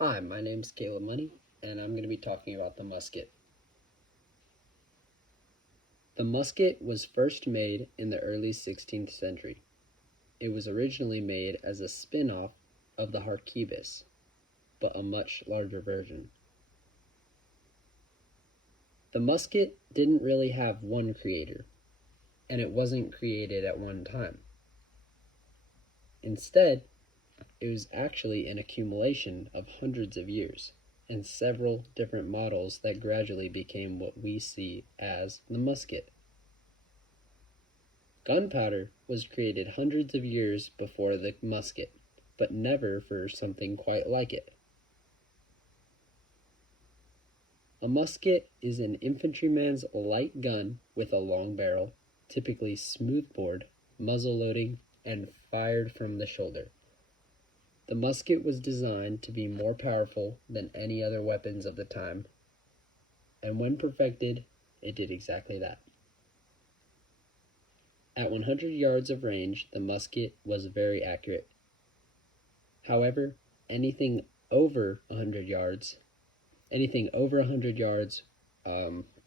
Hi, my name is Caleb Money, and I'm going to be talking about the musket. The musket was first made in the early 16th century. It was originally made as a spin-off of the harquebus, but a much larger version. The musket didn't really have one creator, and it wasn't created at one time. Instead, it was actually an accumulation of hundreds of years and several different models that gradually became what we see as the musket. Gunpowder was created hundreds of years before the musket, but never for something quite like it. A musket is an infantryman's light gun with a long barrel, typically smoothbore, muzzle loading, and fired from the shoulder. The musket was designed to be more powerful than any other weapons of the time, and when perfected, it did exactly that. At 100 yards of range, the musket was very accurate. However, anything over 100 yards, the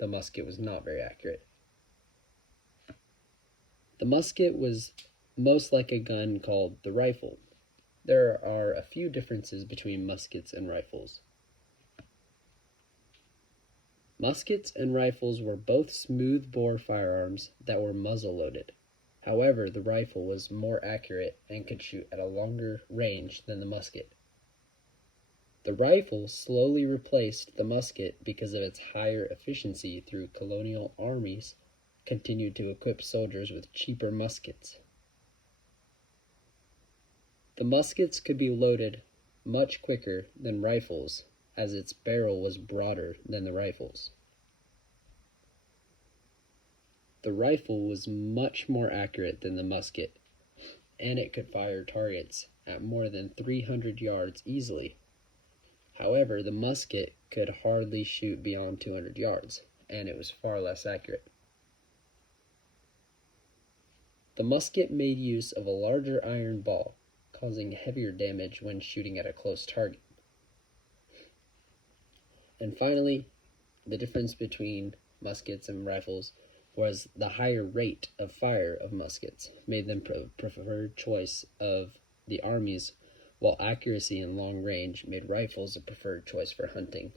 musket was not very accurate. The musket was most like a gun called the rifle. There are a few differences between muskets and rifles. Muskets and rifles were both smooth-bore firearms that were muzzle-loaded. However, the rifle was more accurate and could shoot at a longer range than the musket. The rifle slowly replaced the musket because of its higher efficiency through colonial armies continued to equip soldiers with cheaper muskets. The muskets could be loaded much quicker than rifles as its barrel was broader than the rifle's. The rifle was much more accurate than the musket, and it could fire targets at more than 300 yards easily. However, the musket could hardly shoot beyond 200 yards, and it was far less accurate. The musket made use of a larger iron ball, causing heavier damage when shooting at a close target. And finally, the difference between muskets and rifles was the higher rate of fire of muskets made them preferred choice of the armies, while accuracy and long range made rifles a preferred choice for hunting.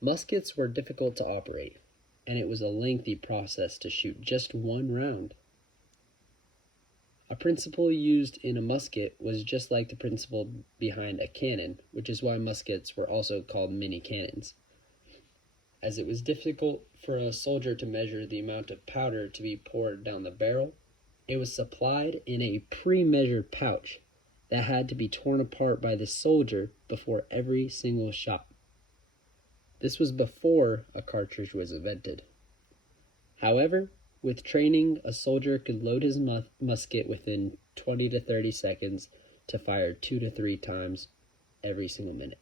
Muskets were difficult to operate, and it was a lengthy process to shoot just one round. A principle used in a musket was just like the principle behind a cannon, which is why muskets were also called mini cannons. As it was difficult for a soldier to measure the amount of powder to be poured down the barrel, it was supplied in a pre-measured pouch that had to be torn apart by the soldier before every single shot. This was before a cartridge was invented. However, with training, a soldier could load his musket within 20 to 30 seconds to fire 2 to 3 times every single minute,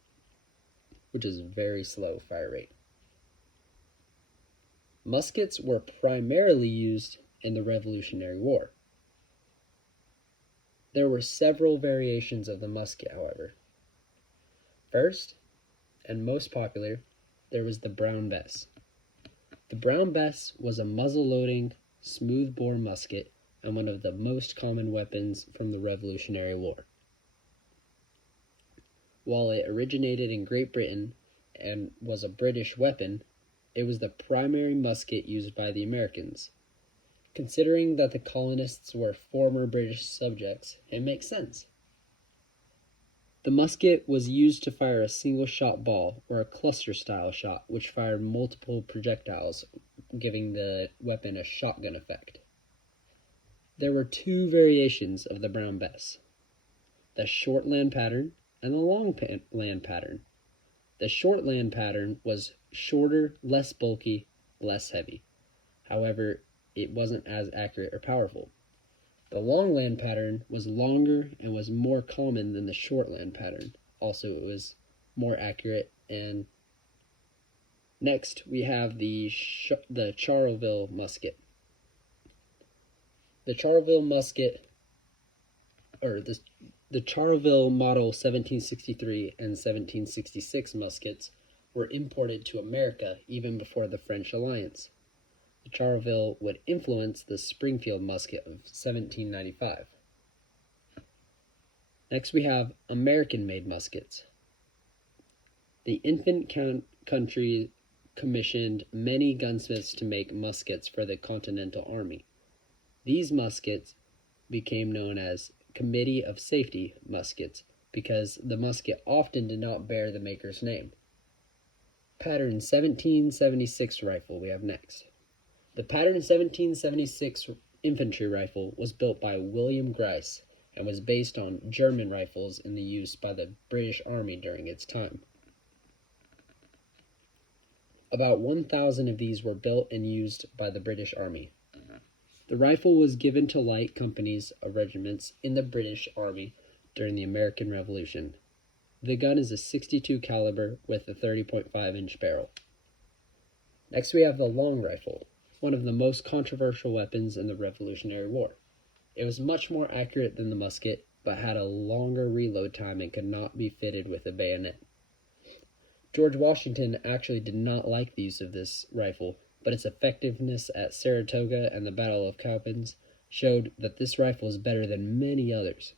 which is a very slow fire rate. Muskets were primarily used in the Revolutionary War. There were several variations of the musket, however. First, and most popular, there was the Brown Bess. The Brown Bess was a muzzle-loading, smooth-bore musket and one of the most common weapons from the Revolutionary War. While it originated in Great Britain and was a British weapon, it was the primary musket used by the Americans. Considering that the colonists were former British subjects, it makes sense. The musket was used to fire a single-shot ball or a cluster-style shot, which fired multiple projectiles, giving the weapon a shotgun effect. There were two variations of the Brown Bess: the short land pattern and the long land pattern. The short land pattern was shorter, less bulky, less heavy. However, it wasn't as accurate or powerful. The long land pattern was longer and was more common than the short land pattern. Also, it was more accurate. And next, we have the Charleville musket. The Charleville musket, or the The Charleville Model 1763 and 1766 muskets were imported to America even before the French alliance. The Charleville would influence the Springfield musket of 1795. Next, we have American-made muskets. The infant country commissioned many gunsmiths to make muskets for the Continental Army. These muskets became known as Committee of Safety muskets because the musket often did not bear the maker's name. Pattern 1776 rifle we have next. The Pattern 1776 infantry rifle was built by William Grice and was based on German rifles in the use by the British Army during its time. About 1,000 of these were built and used by the British Army. The rifle was given to light companies of regiments in the British Army during the American Revolution. The gun is a .62 caliber with a 30.5-inch barrel. Next we have the long rifle, one of the most controversial weapons in the Revolutionary War. It was much more accurate than the musket, but had a longer reload time and could not be fitted with a bayonet. George Washington actually did not like the use of this rifle, but its effectiveness at Saratoga and the Battle of Cowpens showed that this rifle is better than many others.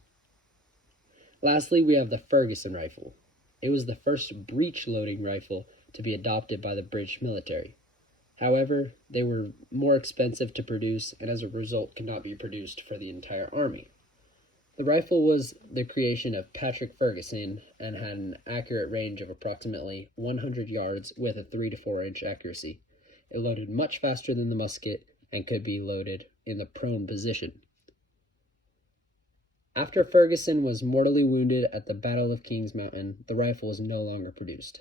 Lastly, we have the Ferguson rifle. It was the first breech-loading rifle to be adopted by the British military. However, they were more expensive to produce and as a result could not be produced for the entire army. The rifle was the creation of Patrick Ferguson and had an accurate range of approximately 100 yards with a 3 to 4 inch accuracy. It loaded much faster than the musket and could be loaded in the prone position. After Ferguson was mortally wounded at the Battle of Kings Mountain, the rifle was no longer produced.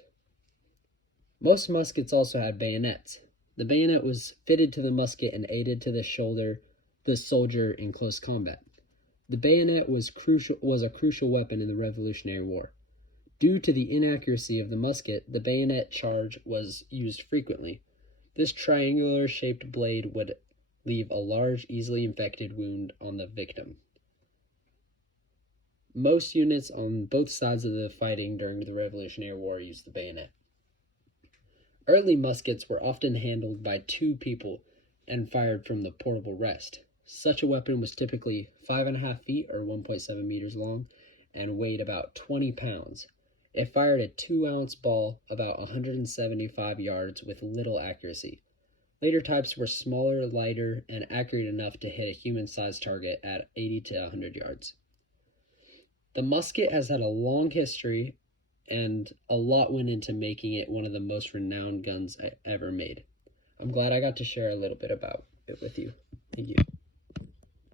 Most muskets also had bayonets. The bayonet was fitted to the musket and aided to the soldier in close combat. The bayonet was a crucial weapon in the Revolutionary War. Due to the inaccuracy of the musket, the bayonet charge was used frequently. This triangular-shaped blade would leave a large, easily infected wound on the victim. Most units on both sides of the fighting during the Revolutionary War used the bayonet. Early muskets were often handled by 2 people and fired from the portable rest. Such a weapon was typically 5.5 feet or 1.7 meters long and weighed about 20 pounds. It fired a 2-ounce ball about 175 yards with little accuracy. Later types were smaller, lighter, and accurate enough to hit a human-sized target at 80 to 100 yards. The musket has had a long history, and a lot went into making it one of the most renowned guns ever made. I'm glad I got to share a little bit about it with you. Thank you.